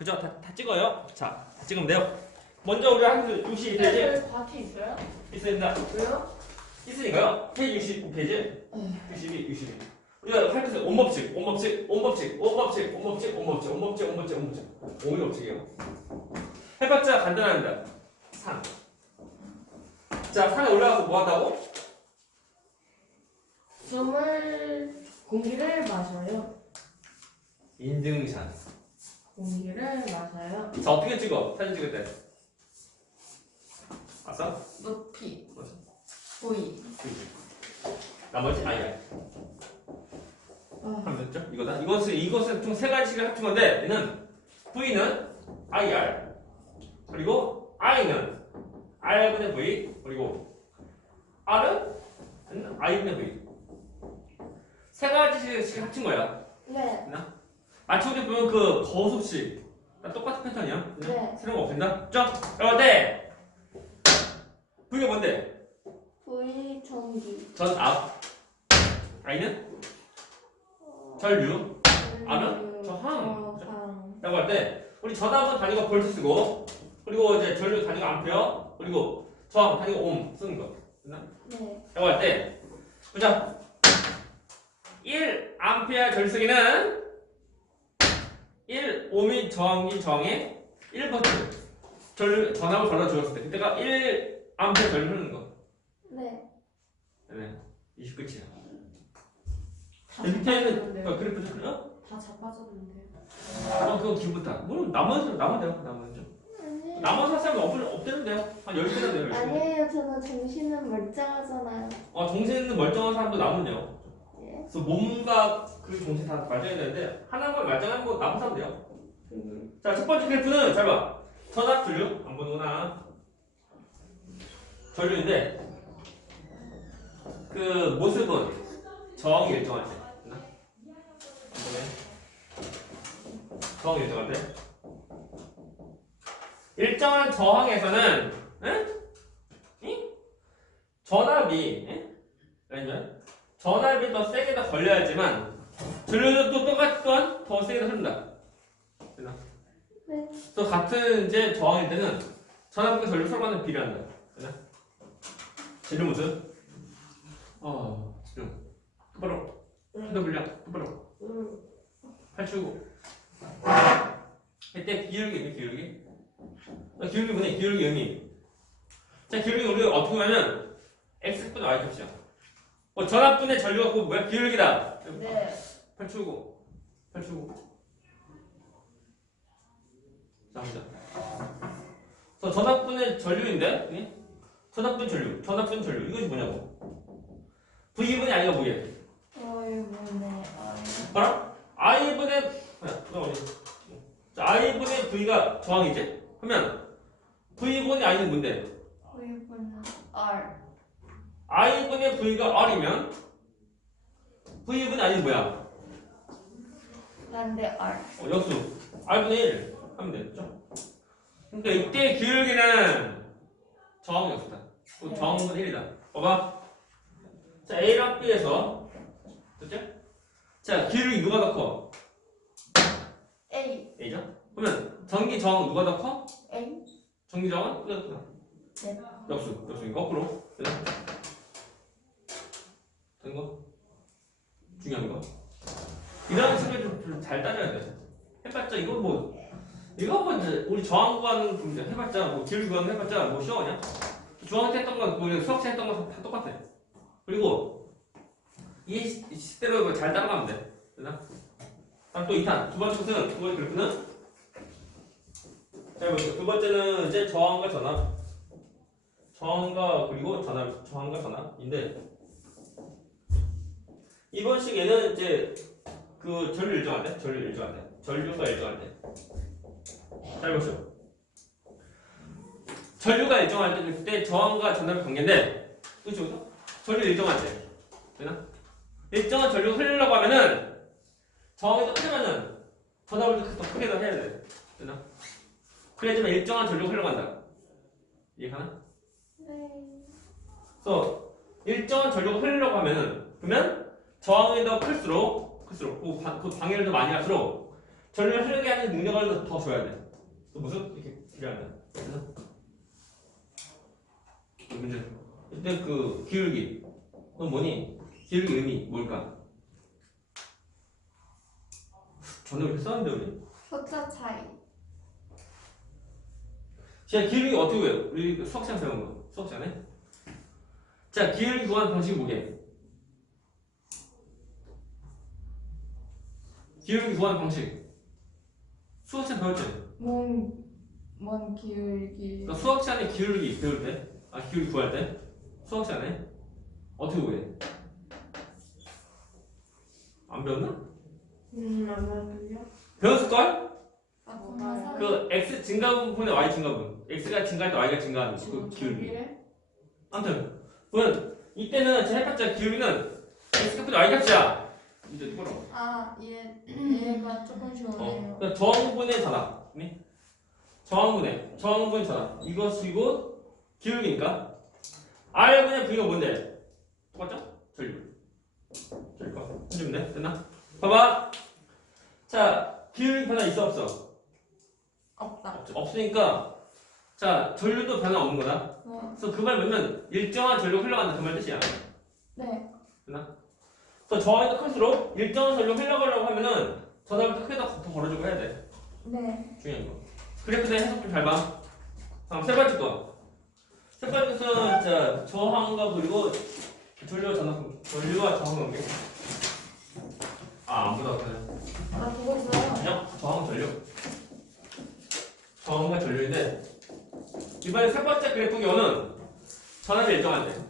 그죠? 다, 다 찍어요. 자, 다 찍으면 돼요. 먼저 우리 한그 62페이지 바티 있어요? 있습니다. 왜요? 있으니까요. 페이지 69페이지. 62, 62. 우리가 할 것은 온법칙, 온법칙, 온법칙, 온법칙, 온법칙, 온법칙, 온법칙, 온법칙, 온법칙. 오이 법칙이에요. 해봤자 간단합니다. 산. 자, 산에 올라가서 뭐 한다고? 숨을 공기를 마셔요. 인증샷. 공기를 마셔요. 자, 어떻게 찍어? 사진 찍을 때. 아싸? 높이 맞아. 보이. 나머지 아이야. 아, 하면 됐죠? 이거다. 이것은 이것은 총 세 가지를 합친 건데 얘는 V는 IR 그리고 I는 R분의 V 그리고 R은 I분의 V 세 가지씩 합친 거야. 네. 마치고 보면 그 거수식 다 똑같은 패턴이야. 네. 새로운 거 없습니다. 죠? 그런데 V가 뭔데? 보이 전기. 전 앞. I는 전류. R은 저항. 라고 할 때 우리 전압은 단위가 볼트 쓰고 그리고 이제 전류 단위가 암페어 그리고 저항 단위가 옴 쓰는 거 네. 라고 할 때 보자 1 암페어 전류 쓰기는 1 옴이 저항이 저항에 1버트 전류 전압을 걸어 주었을 때 그때가 1 암페어 전류 흐르는 거 네. 네. 20 끝이야 다 밑에는 자빠졌는데요. 그 그래프 어? 다 자빠졌는데요. 어 그거 기분다 뭐 남은 남은 돼요 남은 좀 아니에요. 남은 사람이 없, 없대는 돼요 한 10개는 돼요 10개 아니에요. 저는 정신은 멀쩡하잖아요. 어, 정신은 멀쩡한 사람도 남은요. 예. 그래서 몸과 그 정신 다 말정해야 되는데 하나만 말정하면 뭐 남은 사람 돼요. 자, 첫 번째 그래프는 잘 봐. 전압 전류 안 보는구나. 전류인데 그 모습은 저항이 일정할 때. 보네. 저항이 일정할 때. 일정한 저항에서는 응? 응? 전압이 응? 아니면 전압이 더 세게 더 걸려야지만 전류도 또 똑같이 또한 더 세게 더 흐른다. 됐나? 네. 그래서 같은 이제 저항일 때는 전압과 전류 서로간에 비례한다. 됐나? 진료 모습. 어, 진료. 똑바로. 헤더 분량. 똑바로. 음. 팔 추고. 이때 기울기 있네, 기울기. 어, 기울기 뭐네, 기울기 의미. 자, 기울기 우리가 어떻게 하면 x분의 y 값이야. 어, 전압분의 전류가 그 뭐야? 기울기다. 네. 팔 추고. 자, 보자. 그래서 전압분의 전류인데, 예? 전압분 전류, 전압분 전류. 이것이 뭐냐고. V분이 아니가 뭐야? 어이구네. 봐라. I분의 뭐야? 너 어디? 자, I분의 V가 저항이지? 그러면 V분의 I는 뭔데? 어이구나. R. I분의 V가 R이면 V분의 I는 뭐야? 반대 R. 어, 역수. R분의 1 하면 되겠죠? 근데 이때 기울기는 저항이 없다. 그 저항은 1이다. 봐봐. 자, A랑 B에서 됐죠? 자, 기울기 누가 더 커? A. A죠? 그러면 전기 저항은 누가 더 커? A. 전기 저항은. 네. 역수, 역수 거꾸로. 되나? 된 거? 중요한 거. 이런 식으로 좀잘 따져야 돼. 해봤자 이거 뭐 이거 뭐 이제 우리 저항 구하는 거 이제 해봤자 뭐 기울 구하는 거 해봤자 뭐 쉬워 그냥. 중학교 때 했던 거, 우리 수학 때 했던 거다 똑같아. 그리고 이 시대로 잘 따라가면 돼. 되나? 다음 또 2탄 두 번째 것은 두 번째 그래프는 자, 보세요. 두 번째는 이제 저항과 전압. 저항과 그리고 전압, 저항과 전압인데 이번 시기에는 이제 그 전류 일정할 때, 전류 일정할 때, 전류가 일정할 때. 잘 보시오. 전류가 일정할 때 그때 저항과 전압의 관계인데 그렇죠? 전류 일정할 때 되나? 일정한 전류가 흐르려고 하면은 저항이 더 크면은 전압을 더 크게 더 해야 돼. 되나? 그래야지만 일정한 전류가 흘러간다. 이해가나? 네. 그래서 일정한 전류가 흐르려고 하면은 그러면 저항이 더 클수록 클수록 그, 방, 그 방해를 더 많이 할수록 전류를 흐르게 하는 능력을 더 줘야 돼. 또 무슨 이렇게 필요하다. 그래서 문제. 이때 그 기울기. 그건 뭐니? 기울기 의미 뭘까? 전에 이렇게 썼는데 우리. 숫자 차이. 자, 기울기 어떻게 해요? 우리 그 수학 시간 배운 거. 수학 시간에. 자, 기울기 구하는 방식이 뭐게? 기울기 구하는 방식. 수학 시간 배웠지? 먼, 먼 기울기 그러니까 수학 시간에 기울기 배울 때, 아 기울기 구할 때, 수학 시간에 어떻게 구해? 안 배웠나? 음 아마도요 배웠을 걸? 아, 뭐가요? 그 x 증가분분의 y 증가분, x가 증가할 때 y가 증가하는 그 기울기. 아무튼, 그러면 이때는 제 해봤자 기울기는 x 값이 y 값이야. 이제 뭐라고? 아 얘, 얘가 조금씩 어, 오네요 그러니까 저항분의 전압. 네? 저항분의 저항분의 전압. 이것이고 기울기니까 R분의 V가 뭔데? 똑같죠? 전류. 전류가. 해주면 돼. 됐나? 봐봐. 자, 기울기 변화 있어 없어? 없다 없, 없으니까 자 전류도 변화 없는 거다. 네, 그래서 그말 보면 일정한 전류 흘러간다 그 말 뜻이야. 네. 그래서 저항이 클수록 일정한 선로 흘러가려고 하면은 저 사람부터 크게 더 벌어주고 해야 돼. 네. 중요한 거. 그래프대 해석 좀 잘 봐. 다음 세 번째 거. 세 번째 것은 자 저항과 그리고 전류와 전압 전류와 저항 관계. 아안 보다 그냥. 아 보고 있어요. 아니요 저항 전류. 저항과 전류인데 이번에 세 번째 그래프 경우는 전압이 일정한데.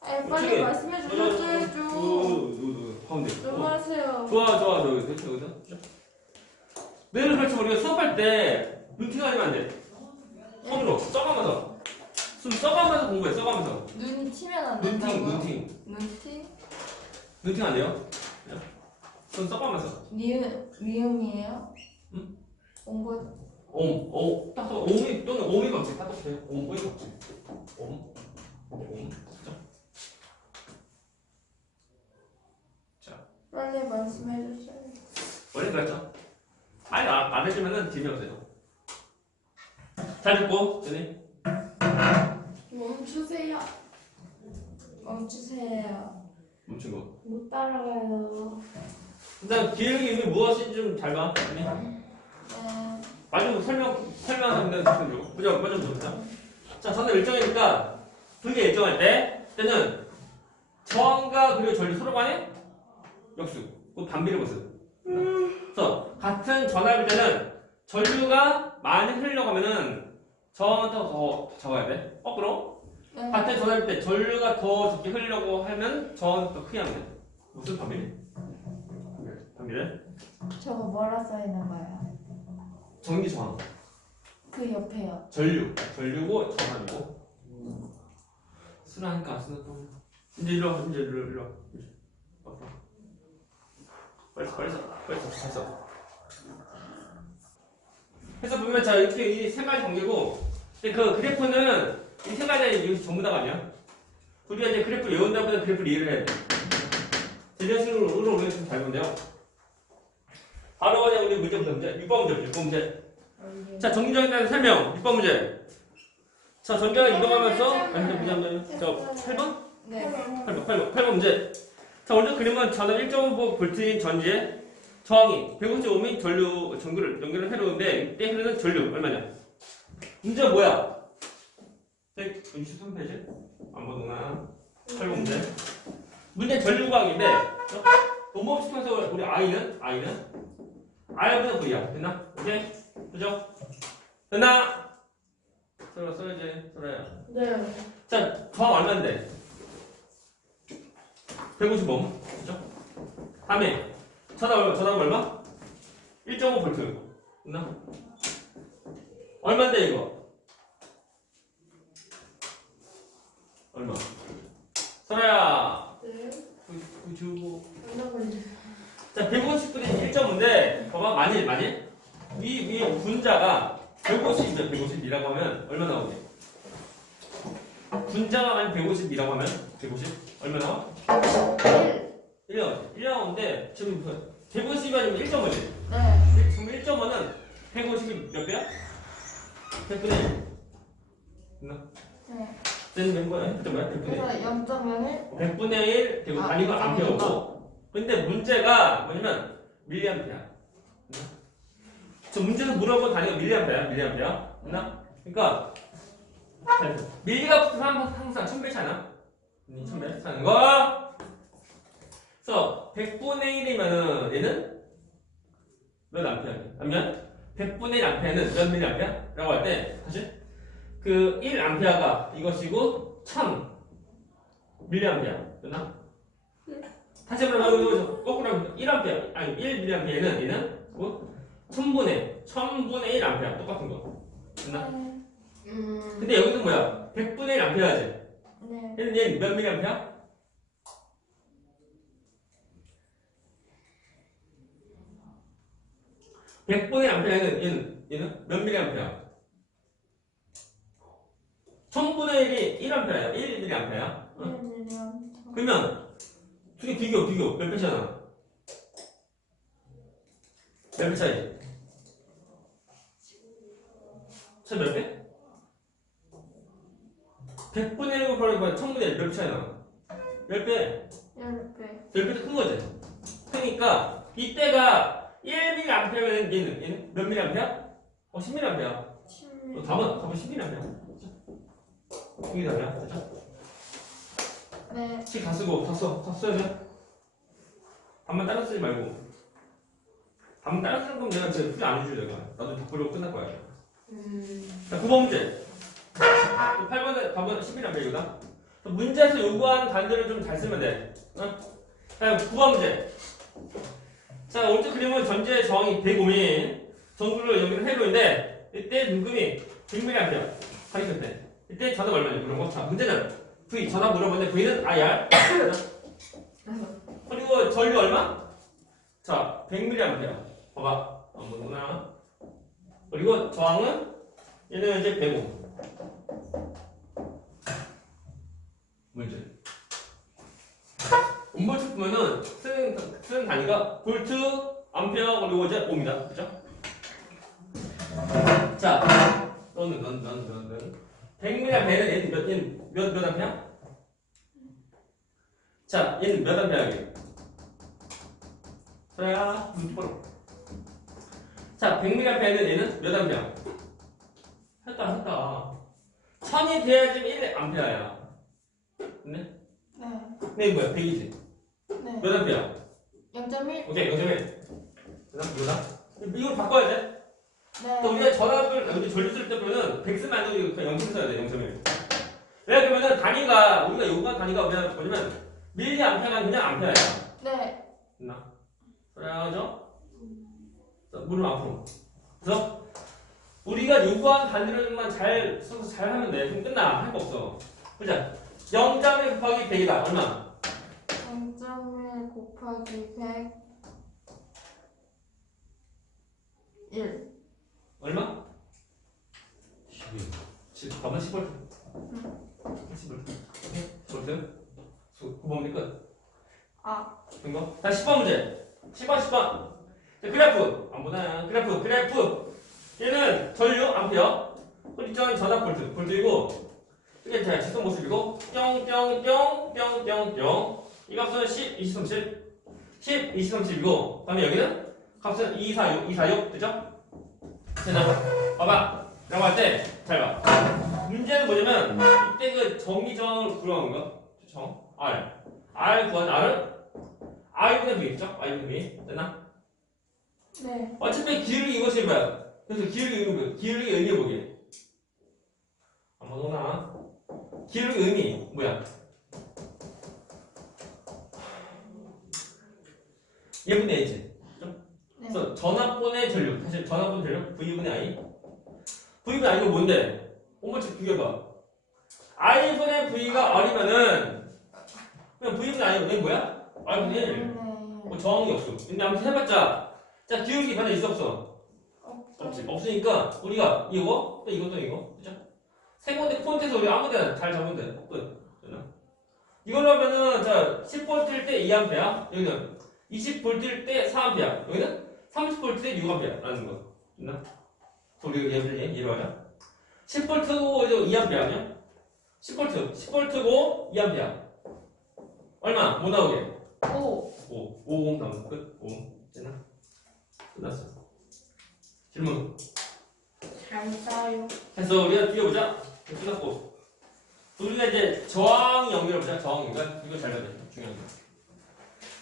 어떻게? 말씀해 누구, 주셔야죠 누구, 누구, 가운데. 너무 하세요 좋아, 좋아, 너, 여기, 여기다. 내일 그렇지, 우리가 수업할 때, 루팅 하면 안 돼. 손으로, 써가면서. 손 써가면서 공부해, 써가면서. 눈이 치면 안 눈팅, 된다고 눈팅. 눈티? 눈팅 안 돼요? 그냥 손 써가면서. 미음, 미음이에요? 응? 온거 옴, 오, 딱 써. 옴이 또는 옴이 법칙 딱 써요. 옴, 옴이 법칙. 옴, 옴. 그죠? 빨리 말씀해 주세요 원래 그랬죠? 아니, 안, 안 해주면은 재미없어요. 잘 듣고, 전이. 멈추세요 멈추세요 멈춘 거. 못 따라가요 일단 기획이 의미 무엇인지 좀 잘 봐. 전이. 네 마지막 설명, 설명하는 데좀 보자, 먼저 보자. 자, 저는 일정이니까, 그게 일정할 때, 그때는 저항과 그리고 전류 서로 간의 역수, 그 반비례 모습. 그래서 같은 전압일 때는 전류가 많이 흘러가면은 저항은 더, 더 적어야 돼. 거꾸로 네. 같은 전압일 때 전류가 더 적게 흘려고 하면 저항은 더 크게 하면 돼. 무슨 반비례? 반비례? 저거 뭐라 써 있는 거예요? 전기 저항. 그 옆에요 전류. 전류고 저항이고. 쓰라니까 안 쓰는 거. 이제 일로 와. 이제 일로 일로. 빨리 써, 빨리 써. 빨리 써. 빨리 써. 그래서 보면 자 이렇게 이 세 가지 관계고 근데 그 그래프는 이 세 가지 여기 전부 다가 아니야. 우리가 이제 그래프를 외운다 보다 그래프를 이해를 해야 돼. 제정식으로 오늘 좀 잘 본데요. 바로 그냥 우리 문제 보자 문제. 6번 문제 6번 문제. 자 정기적에 대한 설명 6번 문제. 자 전기가 이동하면서 아니 보자 보자. 자 8번? 네 8번, 8번, 8번 문제. 자, 먼저 그림은 전압 1.5 볼트인 전지에 저항이 150오hm 전류 전구를 연결을 해놓은데 이때 흐르는 전류 얼마냐? 문제가 뭐야? 123페이지? 안 보는구나. 8번 문제. 문제 전류 구항인데 원법 측면에서 우리 I는 I는 R보다 V야. 됐나? 오케이? 그죠? 됐나? 써라 써야지. 써라야. 네. 자, 저항 얼마인데? 150옴. 그죠? 다음에 전압 얼마? 전압 얼마? 1.5 볼트. 됐나? 얼마인데 이거? 얼마? 설아야. 네. 95. 얼마 걸려? 자, 150분의 1.5인데, 봐봐, 만일, 만일, 위, 위 분자가 150이죠, 150이라고 하면, 얼마 나오게? 분자가 만약 150이라고 하면, 150? 얼마 나와? 1 나오지. 1 나오는데, 지금 150이 아니면 1.5지. 네. 지금 1.5는 150이 몇 배야? 100분의 1. 됐나? 네. 쟤는 몇 뭐야? 100분의 1? 그래서 0.01? 100분의 1, 그리고 아, 단위가 암페어고, 근데 문제가 뭐냐면, 밀리암페어. 저 문제에서 물어본 단위가 밀리암페어야, 밀리암페어. 됐나? 그러니까, 밀리가 붙으면 항상 1000배잖아? 1000배 차는 거. 그래서, 100분의 1이면은, 얘는 몇 암페어야? 아니면, 100분의 1 암페어는 몇 밀리 암페어? 라고 할 때, 다시, 그 1 암페어가 이것이고, 1000 밀리 암페어. 됐나? 다시 한번 해보죠. 거꾸로 하면 1 암페어. 아니, 1 밀리 암페어는 얘는 뭐? 1000분의, 1000분의 1 암페어. 똑같은 거. 됐나? 음. 근데 여기는 뭐야? 100분의 1 암페어지. 네. 얘는 얘는 몇 밀리 암페어? 백분의 암페어는 얘는 얘는 몇 밀리암페어? 1000분의 1이 1암페어야. 1 밀리암페어야. 응? 1밀리언. 그러면 두 개 비교 비교 몇 배 차이 나? 몇배 차이? 차몇 배? 100분의 1고 바로 뭐야 1000분의 1몇배 차이 나? 10배 10배. 10배 큰 거지 그러니까 이때가 1mA면 얘는 얘는 몇 mA? 어 10mA 10mm. 답은 답은 10mA 이게 답이야 그죠? 네. 치 가쓰고 다 써. 다 써야 돼. 답만 따라 쓰지 말고. 답만 따라 쓰는 건 내가 진짜 풀이 안 해줄 내가. 나도 다 보려고 끝날 거야. 음. 자, 9번 문제. 8번에 답은 10이란 배이거든. 문제에서 요구하는 단들을 좀잘 쓰면 돼. 어? 자, 9번 문제. 자, 오른쪽 그림은 전제 저항이 105민. 전구를 여기는 회로인데, 이때 누금이 100mA 암페어. 가리킬 때. 이때 전압 얼마냐, 그런 거. 자, 문제는 V, 전압 물어보는데 V는 IR. 그리고 전류 얼마? 자, 100mA. 봐봐. 아무거나. 그리고 저항은 얘는 이제 105. 문제. 음볼트 보면은 쓰는, 쓰는 단위가 볼트, 암페어, 그리고 이제 옴이다. 그죠? 자, 너는, 넌, 넌, 넌, 넌. 100mA 배는 얘는 몇, 얘는 몇, 몇 암페어? 자, 얘는 몇 암페어야? 서야, 눈 똑바로. 자, 100mA 배는 얘는 몇 암페어? 했다, 했다. 1000이 돼야지 1암페어야. 네? 네. 네, 뭐야? 100이지. 네. 몇 암페어? 0.1? 오케이, 0.1. 그다음 뭐다? 이걸 바꿔야 돼. 네. 또 우리가 전압을 여기 전류 쓸때 보면은 100 쓰면 안 되고 그냥 0 써야 돼, 0.1. 왜 그러면은 단위가 우리가 요구한 단위가 뭐냐- 뭐냐면 밀리 암페어가 그냥 암페어야. 네. 됐나? 그래야죠? 물을 앞으로. 그래서 우리가 요구한 단위를만 잘 써서 잘 하면 돼. 그럼 끝나. 할 거 없어. 보자. 0.1 곱하기 100이다. 얼마? 0.1 곱하기 100. 1. 얼마? 11. 10. 답은 10볼트. 10볼트. 오케이. 10볼트. 9번 끝. 아. 된 거? 자, 10번 문제. 10번, 10번. 자, 그래프. 안 보나? 그래프, 그래프. 얘는 전류, 암페어. 허리점은 전압 볼트, 볼트이고. 이게 자, 지선 모습이고. 뿅, 뿅, 뿅, 뿅, 뿅, 뿅. 이 값은 10, 20, 30. 10, 20, 30이고. 그다음에 여기는 값은 2, 4, 6, 2, 4, 6. 되죠? 됐나? 봐봐. 라고 할 때, 잘 봐. 문제는 뭐냐면, 이때 그 저항을 구하는 거. 정, R. R 구한 R은 I분의 V겠죠? I분의 V. 됐나? 네. 어차피 기울기 이것이 뭐야? 그래서 기울기 의미 뭐야? 기울기 의미 뭐게? 한번 오나? 기울기 의미 뭐야? 얘분의 A지. 네. 그래서 전압분의 전류. 사실 전압분 전류 V분의 I. V분의 I가 뭔데? 엄마씩 비교해봐. I분의 V가 R이면은 그냥 V분의 I가 왜 뭐야? R분의 1. 네. 뭐 저항이 없어. 근데 아무튼 해봤자 자 기울기 변화 있어 없어? 없지. 없으니까 우리가 이거 또또 이거 그죠? 세 군데 폰트에서 우리 아무데나 잘 잡으면 돼. 끝. 이걸로 하면은 자 10V일 때 2A 여기는 20볼트일 때 4암페어. 여기는 30볼트에 6암페어라는 거. 있나? 우리 얘를 이해하냐? 10볼트고 2암페어냐? 10볼트. 10볼트고 2암페어. 얼마? 못 나오게. 5. 5. 5 나오고 끝. 5. 됐나? 끝났어. 질문. 잘 써요. 해서 우리가 뛰어보자. 끝났고. 우리가 이제 저항 연결해보자. 저항 연결. 이거 잘 봐야 돼. 중요한 거.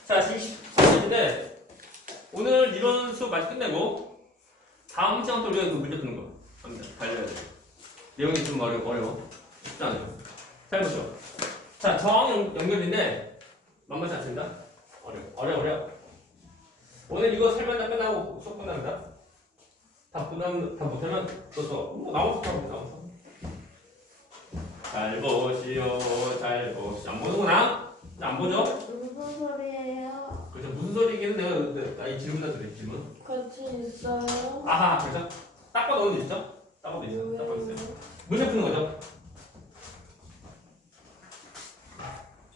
자, 70. 문제인데 오늘 이런 수업 마저 끝내고 다음 시간부터 우리가 문제 푸는 거 합니다. 달려야 돼. 내용이 좀 어려워. 어려워. 쉽지 않아요. 잘 보죠. 자, 저항 연결인데 만만치 않습니다. 어려워. 어려워. 어려워. 오늘 이거 설명 다 끝나고 수업 끝납니다. 다 끝나면 다 못하면 또 수업. 뭐 나머지 수업 합니다. 나머지 수업. 잘 보시오. 잘 보시오. 안 보는구나. 안 보죠? 무슨 소리예요? 그래서 무슨 소리겠는 내가 그- 나이 질문 다 드릴 질문. 같이 있어요? 아하, 그래서 딱 봐도 어디 있죠? 딱 봐도 있어. 딱 봐도 있어요. 문제 푸는 거죠?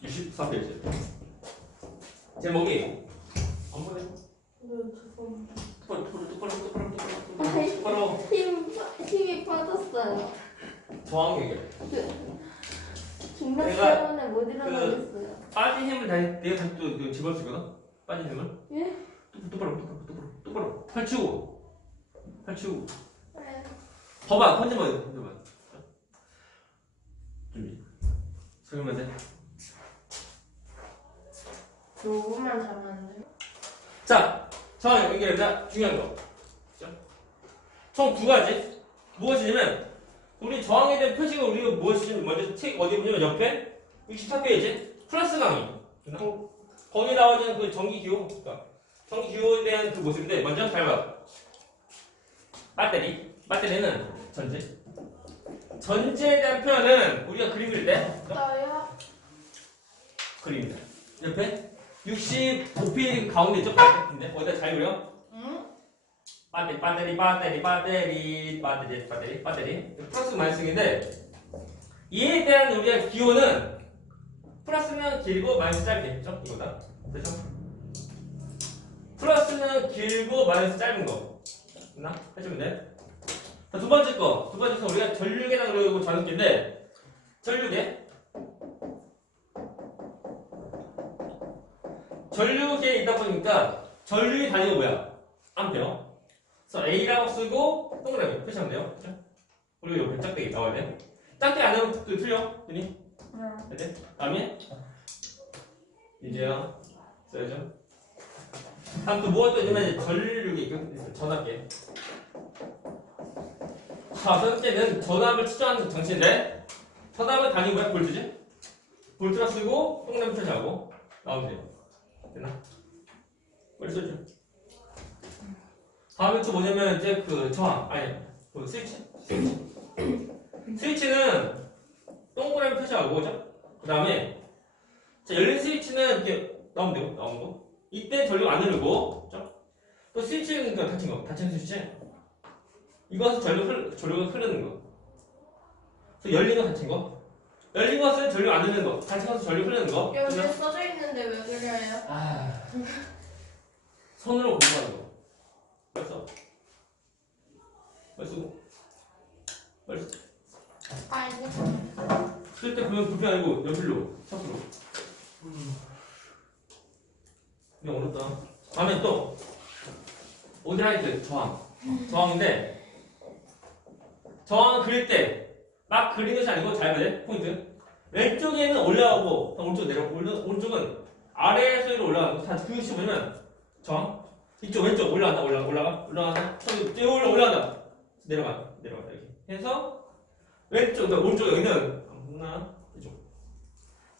24페이지. 제목이 안 보네. 네, 똑바로, 똑바로, 똑바로, 똑바로, 똑바로, 똑바로. 힘, 힘이 빠졌어요. 저항 얘기 해. 중력 내가 때문에 못 일어나겠어요. 빠진 힘을 다 내가 다시 또 이거 집어쓰거든. 빠진 힘을. 예? 똑바로, 똑바로, 똑바로, 똑바로. 펼치고, 펼치고. 네. 봐봐, 컨지만, 컨지만. 준비. 설명 돼. 요거만 잘하는데. 자, 저항 연결합니다. 중요한 거. 총 두 가지. 무엇이냐면, 우리 저항에 대한 표시가 우리가 무엇이지, 먼저 책 어디 보냐면 옆에 64페이지 플러스 강의. 거- 거기 나오는 그 전기 기호, 그러니까 전기 기호에 대한 그 모습인데, 먼저 잘 봐. 배터리. 배터리는 전지. 전지에 대한 표현은 우리가 그림 그릴 때, 떠요? 그림입니다. 옆에 65페이지 가운데 있죠? 배터리인데, 어디다 잘 그려? 응? 배터리, 배터리, 배터리, 배터리, 배터리, 배터리, 배터리. 플러스 마이너스인데 이에 대한 우리가 기호는 플러스는 길고 마이너스 짧게 있죠? 이거다. 그렇죠? 플러스는 길고 마이너스 짧은 거. 나 해주면 돼. 자, 두 번째 거. 두 번째 거 우리가 전류계란 그러고 전압기인데 전류계. 전류계에 있다 보니까 전류의 단위가 뭐야? 암페어. 그래서 A라고 쓰고 동그라미 표시하면 돼요. 그렇죠? 그리고 옆에 짝대기 나와야 돼. 짝대기 안 하면 또 틀려. 되니? 네. 네. 다음에 이제요. 써야죠. 다음 또 뭐가 또 있냐면 이제 전류기 있거든요. 전압계. 자, 번째는 전압을 측정하는 장치인데 전압은 단위 뭐야? 볼트지? 볼트라 쓰고 동그라미 표시하고 나오면 돼요. 됐나? 빨리 써줘. 다음에 또 뭐냐면 이제 그 저항 아니 그 스위치? 스위치 스위치 는 동그라미 표시하고 그죠? 그 다음에 자 열린 스위치는 이렇게 나오면 돼요 나오는 거. 이때 전류가 안 흐르고 그죠? 또 스위치는 그 닫힌 거 닫힌 스위치. 이것은 전류 흘 전류가 흐르는 거. 그래서 열린 거 닫힌 거. 열린 것은 전류 안 흐르는 거. 닫힌 것은 전류 흐르는 거. 여기 그죠? 써져 있는데 왜 그래요? 아. 손으로 공부하는 거 벌써. 벌써 벌써. 아이고. 쓸때 보면 불편 아니고 연필로 척으로. 이게 어렵다 다음에 또. 오드라이트 저항. 저항인데 저항 그릴 때 막 그리는 것이 아니고 잘 봐야 돼 포인트. 왼쪽에는 올라가고 오른쪽 내려 오른- 오른쪽은 아래에서 위로 올라가는 거다 교육시 보면 저항 이쪽 왼쪽 올라간다 올라가 올라가 올라간다 저기 쭉 올라 올라간다 내려가 내려가 이렇게 해서 왼쪽 그러니까 오른쪽에 여기는 하나 이쪽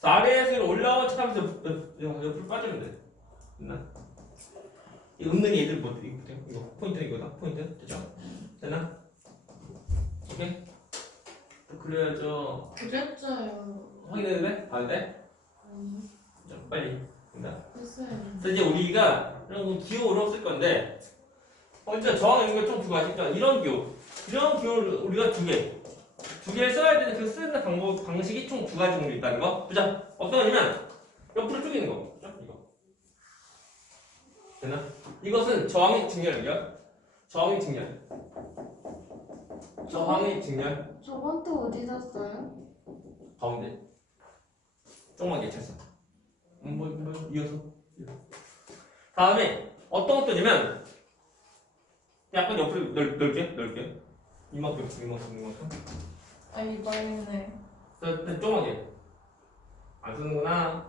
아래에서 옆, 옆, 옆으로 빠지면 돼 됐나? 이 은근히 얘들 뭐 이거 이거 포인트 이거다 포인트 됐죠? 됐나? 오케이. 또 그래야죠. 그랬어요. 확인해도 돼? 봐도 돼? 아니, 자, 빨리. 된다. 그래서 이제 우리가 이런 기호로 쓸 건데 먼저 저항 있는 걸좀 두고 하시죠. 이런 기호. 이런 기호를 우리가 두 개. 두 개를 써야 되는 그 쓰는 방법, 방식이 총 두 가지 정도 있다는 거. 보자. 어떤 거냐면 옆으로 쪼개는 거. 이거. 됐나? 이것은 저항의 직렬이야. 저항의 직렬. 저항의 직렬. 저번 또 어디다 써요? 가운데. 조금만 괜찮어. 음, 뭐, 뭐, 이어서. 다음에 어떤 것도냐면 약간 옆으로 넓, 넓게, 넓게. 이만큼, 이만큼, 이만큼. 아이, 말이네. 저, 저, 조금하게. 안 쓰는구나.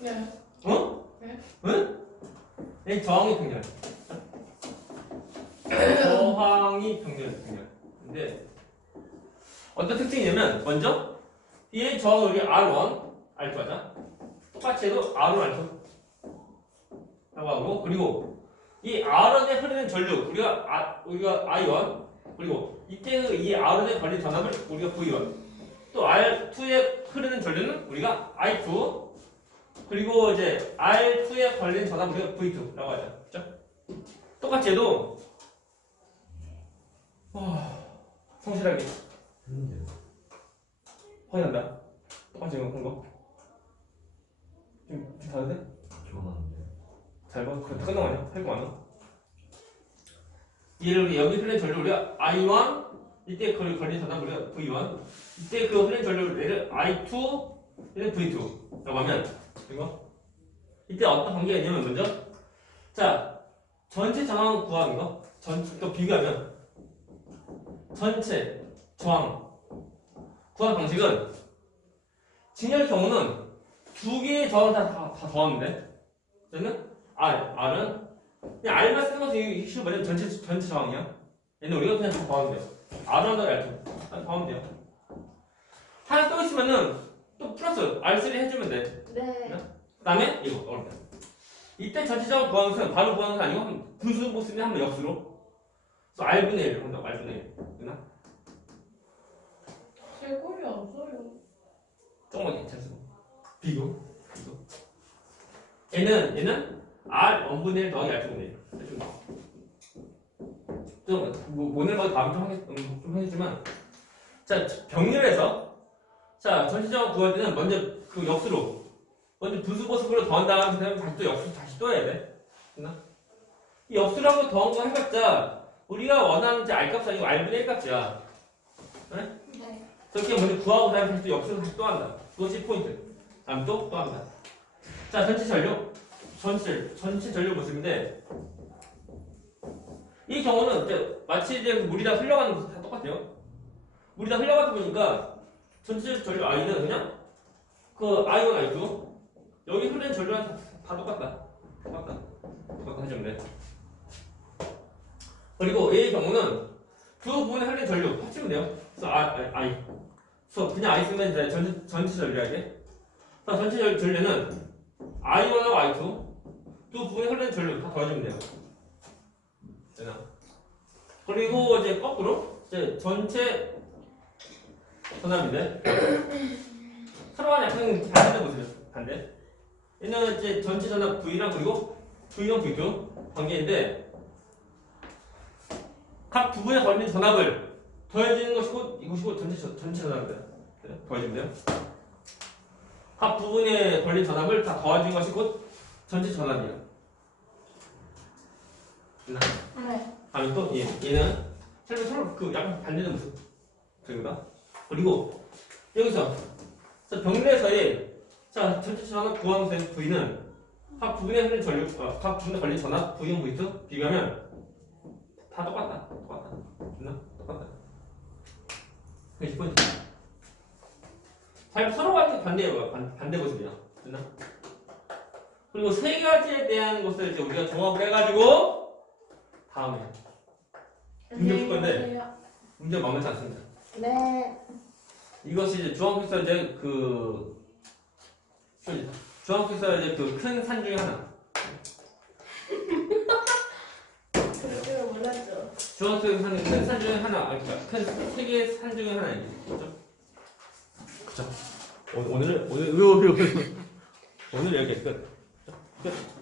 네. 어? 네. 응? 네, 저항이 평렬. 저항이 평렬, 평렬. 근데 어떤 특징이냐면 먼저 얘 저항 여기 R1, R2 하자. 똑같이 해도 R1, R2 라고 하고 그리고 이 R1에 흐르는 전류 우리가 아, 우리가 I1 그리고 이때 이 R1에 걸린 전압을 우리가 V1 또 R2에 흐르는 전류는 우리가 I2 그리고 이제 R2에 걸린 전압 우리가 V2라고 하죠. 그죠? 똑같이 해도 와, 성실하게 확인한다. 똑같이 한 거. 좀, 좀 다르대? 기억나는데 잘 봐. 그래, 끝난 거 아니야? 할거 많아. 얘를 우리 여기 흘린 전류 우리가 I1 이때 그 걸린 전압 우리가 V1 이때 그 흘린 전류 얘를 I2 얘는 V2라고 하면 이거 이때 어떤 관계가 있냐면 먼저 자 전체 저항 구하는 거 전체 또 비교하면 전체 저항 구하는 방식은 진열 경우는 두 개의 저항 다, 다, 다 더하면 돼. 저는 R, R은 그냥 R만 쓰는 것도 이슈 뭐냐면 전체 전체 저항이야. 얘는 우리가 그냥 다 더하면 돼요. R은 더 R2 다 더하면 돼요. 하나 또 있으면은 또 플러스 R3 해주면 돼. 네. 그 다음에 이거 어렵다. 이때 전체적으로 구하는 것은 바로 구하는 것은 아니고 한 분수 모습이 한번 역수로. 그래서 R분의 1 한다고 R분의 1. 되나? 제곱이 없어요. 조금만 괜찮습니다. 비교. 비교. 얘는 얘는 R 원분의 1 더하기 R 분의 1. 해주면 돼. 좀 뭐, 오늘 뭐 다음 좀 하겠 음, 좀 하겠지만 자 병렬에서 자 전체적으로 구할 때는 먼저 그 역수로 먼저 부수보수로 더한 다음에 그다음에 다시 또 역수 다시 또 해야 돼. 됐나? 이 역수라고 더한 거 해봤자 우리가 원하는 이제 R 값이 아니고 R 분의 1 값이야. 네. 그렇게 먼저 구하고 그다음에 다시 또 역수를 다시 또 한다. 그것이 포인트. 다음 또또 한다. 자 전체 전류 전체 전체 전류 모습인데 이 경우는 이제 마치 이제 물이 다 흘러가는 것도 다 똑같아요. 물이 다 흘러가다 보니까 전체 전류 I는 그냥 그 I1, I2 여기 흐르는 전류랑 다, 다 똑같다. 똑같다. 똑같다 해주면 돼. 그리고 A의 경우는 두 부분에 흘린 전류 합치면 돼요. 그래서 I, I, I. 그래서 그냥 I 쓰면 이제 전체, 전체 전류야 돼. 그래서 전체 전- 전류는 I1하고 I2 두 부분에 흐르는 전류 다 더해주면 돼요. 되나? 그리고 이제 거꾸로 이제 전체 전압인데 서로가 약간 반대 모습이에요. 반대. 얘는 이제 전체 전압 V랑 그리고 V1, V2 관계인데 각 부분에 걸린 전압을 더해지는 것이고 이것이고 전체 전- 전체. 네, 더해주면 돼요. 각 부분에 걸린 전압을 다 더해진 것이 곧 전체 전압이에요. 됐나? 네. 다음에 또 얘, 얘는 서로 서로 그 약간 반대되는 모습 됩니다. 그리고 여기서 자, 병례에서의 자 전체 전압 구함된 V는 각 부분에 흐른 전류 어, 각 부분에 걸린 전압 V1, V2 비교하면 다 똑같다. 똑같다. 됐나? 똑같다. 그게 포 인트. 잘 서로가 반대 반, 반대 모습이야. 됐나? 그리고 세 가지에 대한 것을 이제 우리가 종합을 해가지고 다음에 문제 풀 건데. 계세요. 문제 만만치 않습니다. 네. 이것이 이제 중학교에서 이제 그 중학교에서 이제 그 큰 산 중에 하나. 중학생 산은 큰산 중에 하나, 아니 그러니까 큰 세계의 산 중에 하나이지. 그죠? 그죠? 오늘 오늘 오늘 오늘 오늘 여기 끝. 끝.